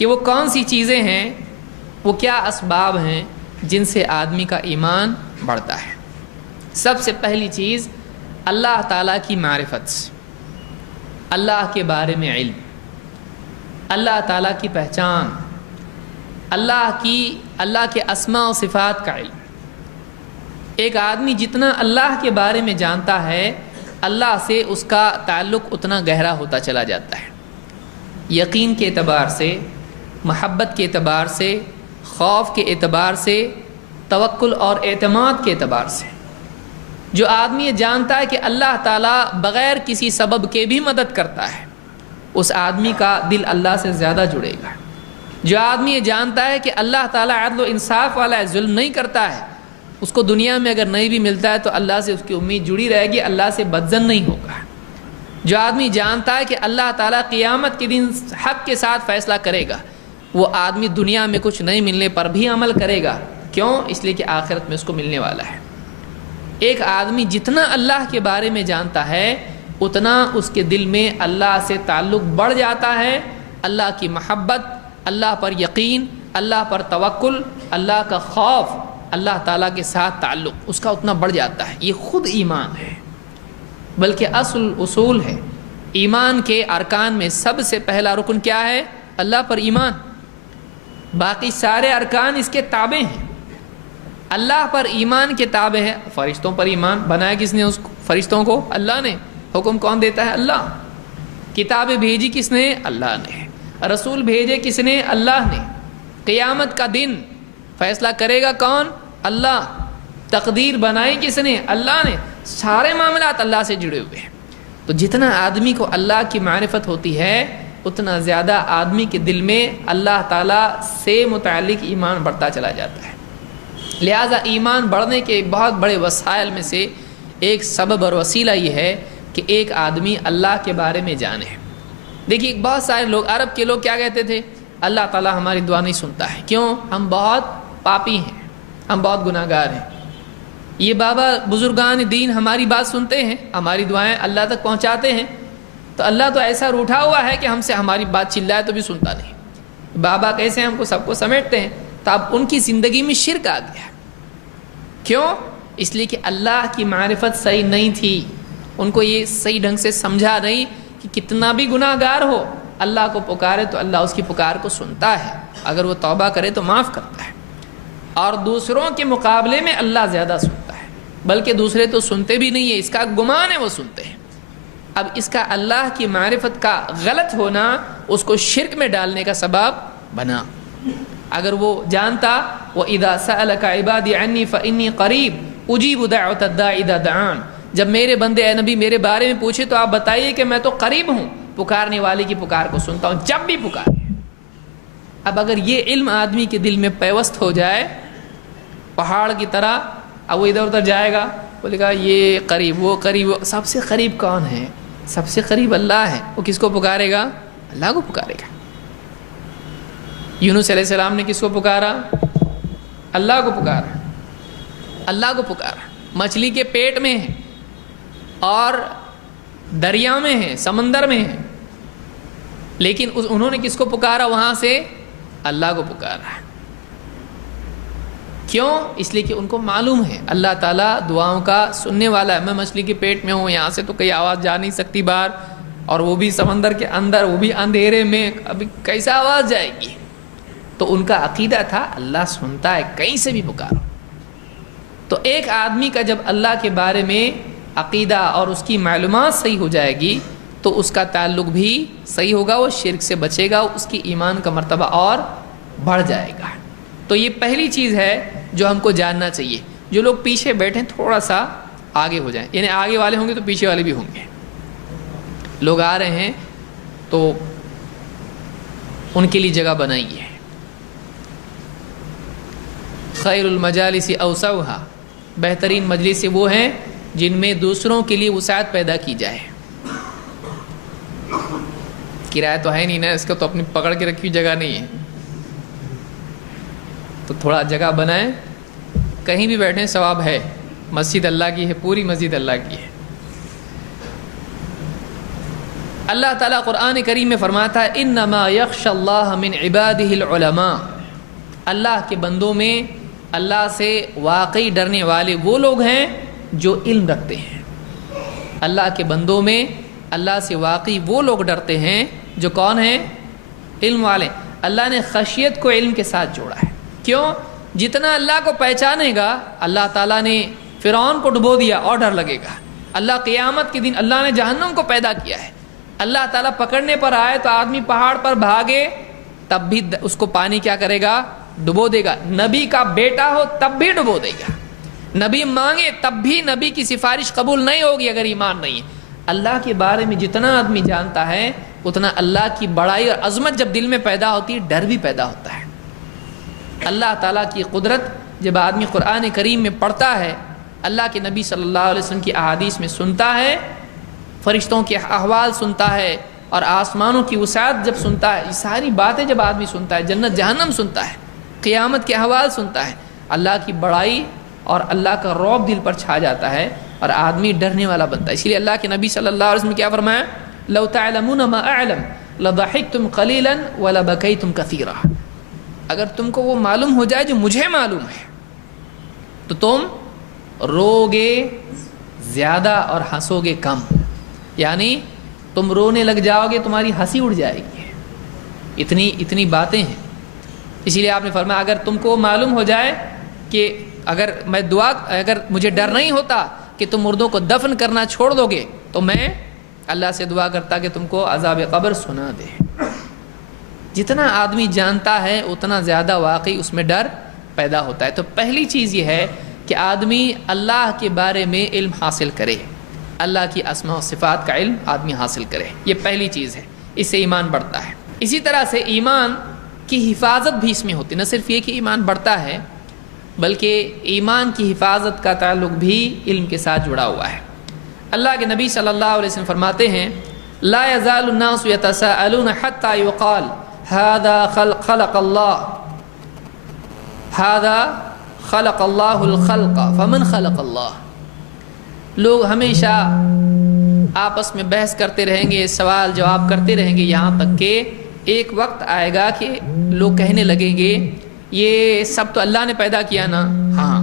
کہ وہ کون سی چیزیں ہیں، وہ کیا اسباب ہیں جن سے آدمی کا ایمان بڑھتا ہے۔ سب سے پہلی چیز اللہ تعالیٰ کی معرفت، اللہ کے بارے میں علم، اللہ تعالیٰ کی پہچان، اللہ کے اسماء و صفات کا علم۔ ایک آدمی جتنا اللہ کے بارے میں جانتا ہے، اللہ سے اس کا تعلق اتنا گہرا ہوتا چلا جاتا ہے، یقین کے اعتبار سے، محبت کے اعتبار سے، خوف کے اعتبار سے، توکل اور اعتماد کے اعتبار سے۔ جو آدمی یہ جانتا ہے کہ اللہ تعالیٰ بغیر کسی سبب کے بھی مدد کرتا ہے، اس آدمی کا دل اللہ سے زیادہ جڑے گا۔ جو آدمی یہ جانتا ہے کہ اللہ تعالیٰ عدل و انصاف والا ہے، ظلم نہیں کرتا ہے، اس کو دنیا میں اگر نہیں بھی ملتا ہے تو اللہ سے اس کی امید جڑی رہے گی، اللہ سے بدظن نہیں ہوگا۔ جو آدمی جانتا ہے کہ اللہ تعالیٰ قیامت کے دن حق کے ساتھ فیصلہ کرے گا، وہ آدمی دنیا میں کچھ نہیں ملنے پر بھی عمل کرے گا۔ کیوں؟ اس لیے کہ آخرت میں اس کو ملنے والا ہے۔ ایک آدمی جتنا اللہ کے بارے میں جانتا ہے، اتنا اس کے دل میں اللہ سے تعلق بڑھ جاتا ہے۔ اللہ کی محبت، اللہ پر یقین، اللہ پر توکل، اللہ کا خوف، اللہ تعالیٰ کے ساتھ تعلق اس کا اتنا بڑھ جاتا ہے۔ یہ خود ایمان ہے، بلکہ اصول ہے۔ ایمان کے ارکان میں سب سے پہلا رکن کیا ہے؟ اللہ پر ایمان۔ باقی سارے ارکان اس کے تابع ہیں۔ اللہ پر ایمان کے تابع ہے۔ فرشتوں پر ایمان، بنایا کس نے اس فرشتوں کو؟ اللہ نے۔ حکم کون دیتا ہے؟ اللہ۔ کتابیں بھیجی کس نے؟ اللہ نے۔ رسول بھیجے کس نے؟ اللہ نے۔ قیامت کا دن فیصلہ کرے گا کون؟ اللہ۔ تقدیر بنائی کس نے؟ اللہ نے۔ سارے معاملات اللہ سے جڑے ہوئے ہیں۔ تو جتنا آدمی کو اللہ کی معرفت ہوتی ہے، اتنا زیادہ آدمی کے دل میں اللہ تعالیٰ سے متعلق ایمان بڑھتا چلا جاتا ہے۔ لہذا ایمان بڑھنے کے بہت بڑے وسائل میں سے ایک سبب اور وسیلہ یہ ہے کہ ایک آدمی اللہ کے بارے میں جانے۔ دیکھیے بہت سارے لوگ، عرب کے لوگ کیا کہتے تھے؟ اللہ تعالیٰ ہماری دعا نہیں سنتا ہے۔ کیوں؟ ہم بہت پاپی ہیں، ہم بہت گناہ گار ہیں۔ یہ بابا بزرگان دین ہماری بات سنتے ہیں، ہماری دعائیں اللہ تک پہنچاتے ہیں، تو اللہ تو ایسا روٹھا ہوا ہے کہ ہم سے ہماری بات چلائے تو بھی سنتا نہیں۔ بابا کیسے ہم کو سب کو سمیٹتے ہیں؟ تو اب ان کی زندگی میں شرک آ گیا۔ کیوں؟ اس لیے کہ اللہ کی معرفت صحیح نہیں تھی، ان کو یہ صحیح ڈھنگ سے سمجھا نہیں کہ کتنا بھی گناہ گار ہو، اللہ کو پکارے تو اللہ اس کی پکار کو سنتا ہے، اگر وہ توبہ کرے تو معاف کرتا ہے۔ اور دوسروں کے مقابلے میں اللہ زیادہ سنتا ہے، بلکہ دوسرے تو سنتے بھی نہیں ہیں، اس کا گمان ہے وہ سنتے ہیں۔ اب اس کا اللہ کی معرفت کا غلط ہونا اس کو شرک میں ڈالنے کا سبب بنا۔ اگر وہ جانتا وَإِذَا سَأَلَكَ عِبَادِي عَنِّي فَإِنِّي قَرِيبٌ أُجِيبُ دَعْوَةَ الدَّاعِ إِذَا دَعَانِ، جب میرے بندے اے نبی میرے بارے میں پوچھے تو آپ بتائیے کہ میں تو قریب ہوں، پکارنے والے کی پکار کو سنتا ہوں جب بھی پکارے۔ اب اگر یہ علم آدمی کے دل میں پیوست ہو جائے پہاڑ کی طرح، اب وہ ادھر ادھر جائے گا، بولے گا یہ قریب وہ قریب، سب سے قریب کون ہے؟ سب سے قریب اللہ ہے۔ وہ کس کو پکارے گا؟ اللہ کو پکارے گا۔ یونس علیہ السلام نے کس کو پکارا؟ اللہ کو پکارا، اللہ کو پکارا۔ مچھلی کے پیٹ میں ہے اور دریا میں ہے، سمندر میں ہے، لیکن انہوں نے کس کو پکارا؟ وہاں سے اللہ کو پکارا۔ کیوں؟ اس لیے کہ ان کو معلوم ہے اللہ تعالیٰ دعاؤں کا سننے والا ہے۔ میں مچھلی کے پیٹ میں ہوں، یہاں سے تو کوئی آواز جا نہیں سکتی باہر، اور وہ بھی سمندر کے اندر، وہ بھی اندھیرے میں، ابھی کیسا آواز جائے گی؟ تو ان کا عقیدہ تھا اللہ سنتا ہے، کہیں سے بھی پکارو۔ تو ایک آدمی کا جب اللہ کے بارے میں عقیدہ اور اس کی معلومات صحیح ہو جائے گی تو اس کا تعلق بھی صحیح ہوگا، وہ شرک سے بچے گا، اس کی ایمان کا مرتبہ اور بڑھ جائے گا۔ تو یہ پہلی چیز ہے جو ہم کو جاننا چاہیے۔ جو لوگ پیچھے بیٹھیں تھوڑا سا آگے ہو جائیں، یعنی آگے والے ہوں گے تو پیچھے والے بھی ہوں گے۔ لوگ آ رہے ہیں تو ان کے لیے جگہ بنائیے۔ خیر المجالس اوسعها، بہترین مجلس وہ ہیں جن میں دوسروں کے لیے وسعت پیدا کی جائے۔ کرایہ تو ہے نہیں نا، اس کا تو اپنی پکڑ کے رکھی جگہ نہیں ہے، تو تھوڑا جگہ بنائیں، کہیں بھی بیٹھیں ثواب ہے۔ مسجد اللہ کی ہے، پوری مسجد اللہ کی ہے۔ اللہ تعالیٰ قرآن کریم میں فرماتا ہے انما یخشی اللہ من عبادہ العلماء، اللہ کے بندوں میں اللہ سے واقعی ڈرنے والے وہ لوگ ہیں جو علم رکھتے ہیں۔ اللہ کے بندوں میں اللہ سے واقعی وہ لوگ ڈرتے ہیں جو کون ہیں؟ علم والے۔ اللہ نے خشیت کو علم کے ساتھ جوڑا ہے۔ کیوں؟ جتنا اللہ کو پہچانے گا، اللہ تعالیٰ نے فرعون کو ڈبو دیا اور ڈر لگے گا۔ اللہ قیامت کے دن اللہ نے جہنم کو پیدا کیا ہے، اللہ تعالیٰ پکڑنے پر آئے تو آدمی پہاڑ پر بھاگے تب بھی اس کو پانی کیا کرے گا؟ ڈبو دے گا۔ نبی کا بیٹا ہو تب بھی ڈبو دے گا، نبی مانگے تب بھی نبی کی سفارش قبول نہیں ہوگی اگر ایمان نہیں ہے۔ اللہ کے بارے میں جتنا آدمی جانتا ہے اتنا اللہ کی بڑائی اور عظمت جب دل میں پیدا ہوتی ہے، ڈر بھی پیدا ہوتا ہے۔ اللہ تعالیٰ کی قدرت جب آدمی قرآن کریم میں پڑھتا ہے، اللہ کے نبی صلی اللہ علیہ وسلم کی احادیث میں سنتا ہے، فرشتوں کے احوال سنتا ہے اور آسمانوں کی وسعت جب سنتا ہے، یہ ساری باتیں جب آدمی سنتا ہے، جنت جہنم سنتا ہے، قیامت کے احوال سنتا ہے، اللہ کی بڑائی اور اللہ کا رعب دل پر چھا جاتا ہے اور آدمی ڈرنے والا بنتا ہے۔ اسی لیے اللہ کے نبی صلی اللہ علیہ وسلم نے کیا فرمایا؟ لو تعلمون ما اعلم لضحکتم قلیلا ولبکیتم کثیرا، اگر تم کو وہ معلوم ہو جائے جو مجھے معلوم ہے تو تم روگے زیادہ اور ہنسو گے کم، یعنی تم رونے لگ جاؤ گے، تمہاری ہنسی اڑ جائے گی، اتنی باتیں ہیں۔ اسی لیے آپ نے فرمایا اگر تم کو معلوم ہو جائے کہ اگر مجھے ڈر نہیں ہوتا کہ تم مردوں کو دفن کرنا چھوڑ دو گے تو میں اللہ سے دعا کرتا کہ تم کو عذاب قبر سنا دے۔ جتنا آدمی جانتا ہے اتنا زیادہ واقعی اس میں ڈر پیدا ہوتا ہے۔ تو پہلی چیز یہ ہے کہ آدمی اللہ کے بارے میں علم حاصل کرے، اللہ کی اسماء و صفات کا علم آدمی حاصل کرے، یہ پہلی چیز ہے، اس سے ایمان بڑھتا ہے۔ اسی طرح سے ایمان کی حفاظت بھی اس میں ہوتی ہے، نہ صرف یہ کہ ایمان بڑھتا ہے بلکہ ایمان کی حفاظت کا تعلق بھی علم کے ساتھ جڑا ہوا ہے۔ اللہ کے نبی صلی اللہ علیہ وسلم فرماتے ہیں لا يزال الناس يتساءلون حتى يقال هذا خلق الله الخلق فمن خلق اللہ۔ لوگ ہمیشہ آپس میں بحث کرتے رہیں گے، سوال جواب کرتے رہیں گے، یہاں تک کہ ایک وقت آئے گا کہ لوگ کہنے لگیں گے یہ سب تو اللہ نے پیدا کیا نا؟ ہاں،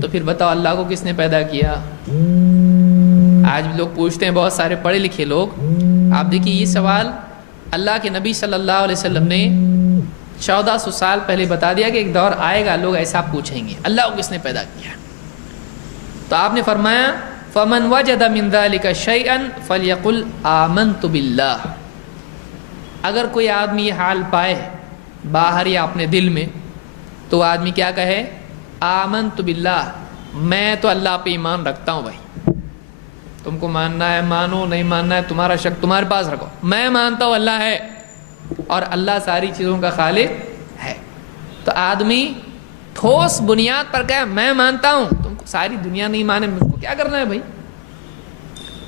تو پھر بتاؤ اللہ کو کس نے پیدا کیا؟ آج بھی لوگ پوچھتے ہیں، بہت سارے پڑھے لکھے لوگ۔ آپ دیکھیے یہ سوال اللہ کے نبی صلی اللہ علیہ وسلم نے 1400 سال پہلے بتا دیا کہ ایک دور آئے گا لوگ ایسا پوچھیں گے اللہ کو کس نے پیدا کیا؟ تو آپ نے فرمایا فمن وجد من ذلك شيئا فليقل آمنت باللہ۔ اگر کوئی آدمی یہ حال پائے باہر یا اپنے دل میں تو آدمی کیا کہے؟ آمنت باللہ، میں تو اللہ پہ ایمان رکھتا ہوں۔ بھائی تم کو ماننا ہے مانو، نہیں ماننا ہے تمہارا شک تمہارے پاس رکھو، میں مانتا ہوں اللہ ہے اور اللہ ساری چیزوں کا خالق ہے۔ تو آدمی ٹھوس بنیاد پر کہے میں مانتا ہوں، تم کو ساری دنیا نہیں مانے مجھ کو کیا کرنا ہے بھائی؟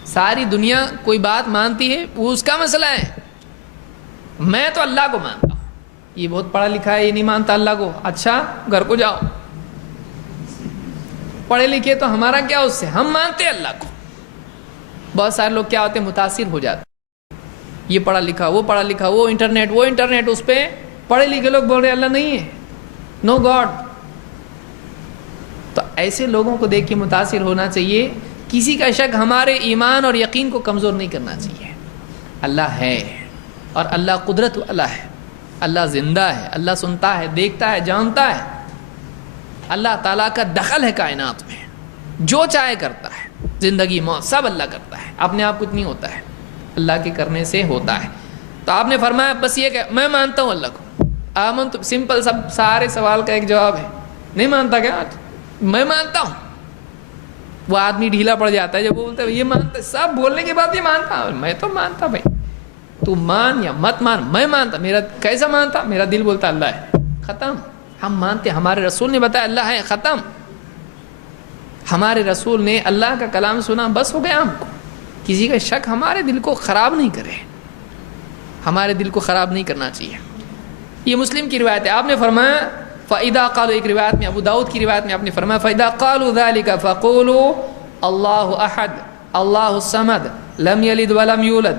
ساری دنیا کوئی بات مانتی ہے وہ اس کا مسئلہ ہے، میں تو اللہ کو مانتا ہوں۔ یہ بہت پڑھا لکھا ہے، یہ نہیں مانتا اللہ کو، اچھا گھر کو جاؤ، پڑھے لکھے تو ہمارا کیا اس سے، ہم مانتے ہیں اللہ کو۔ بہت سارے لوگ کیا ہوتے ہیں متاثر ہو جاتے، یہ پڑھا لکھا وہ پڑھا لکھا، وہ انٹرنیٹ اس پہ پڑھے لکھے لوگ بول رہے اللہ نہیں ہے، نو گاڈ۔ تو ایسے لوگوں کو دیکھ کے متاثر ہونا چاہیے، کسی کا شک ہمارے ایمان اور یقین کو کمزور نہیں کرنا چاہیے۔ اللہ ہے اور اللہ قدرت والا ہے، اللہ زندہ ہے، اللہ سنتا ہے، دیکھتا ہے، جانتا ہے، اللہ تعالیٰ کا دخل ہے کائنات میں، جو چاہے کرتا ہے، زندگی موت سب اللہ کرتا ہے، اپنے آپ کچھ نہیں ہوتا ہے، اللہ کے کرنے سے ہوتا ہے۔ تو آپ نے فرمایا بس یہ کہ میں مانتا ہوں اللہ کو، آمن تو سمپل سب سارے سوال کا ایک جواب ہے، نہیں مانتا کیا؟ میں مانتا ہوں۔ وہ آدمی ڈھیلا پڑ جاتا ہے جب وہ بولتا ہے یہ مانتا ہے، سب بولنے کے بعد یہ مانتا، میں تو مانتا بھائی، تو مان یا مت مان، میں مانتا، میرا کیسا مانتا؟ میرا دل بولتا اللہ ہے، ختم۔ ہم مانتے، ہمارے رسول نے بتایا اللہ ہے، ختم۔ ہمارے رسول نے اللہ کا کلام سنا، بس ہو گیا ہم کو۔ کسی کا شک ہمارے دل کو خراب نہیں کرے، ہمارے دل کو خراب نہیں کرنا چاہیے۔ یہ مسلم کی روایت ہے، آپ نے فرمایا فَإِذَا قَالُوا، ایک روایت میں ابو داؤد کی روایت میں آپ نے فرمایا فَإِذَا قَالُوا ذَلِكَ فَقُولُوا اللَّهُ أَحَدٌ اللَّهُ الصَّمَدُ لَمْ يَلِدْ وَلَمْ يُولَدْ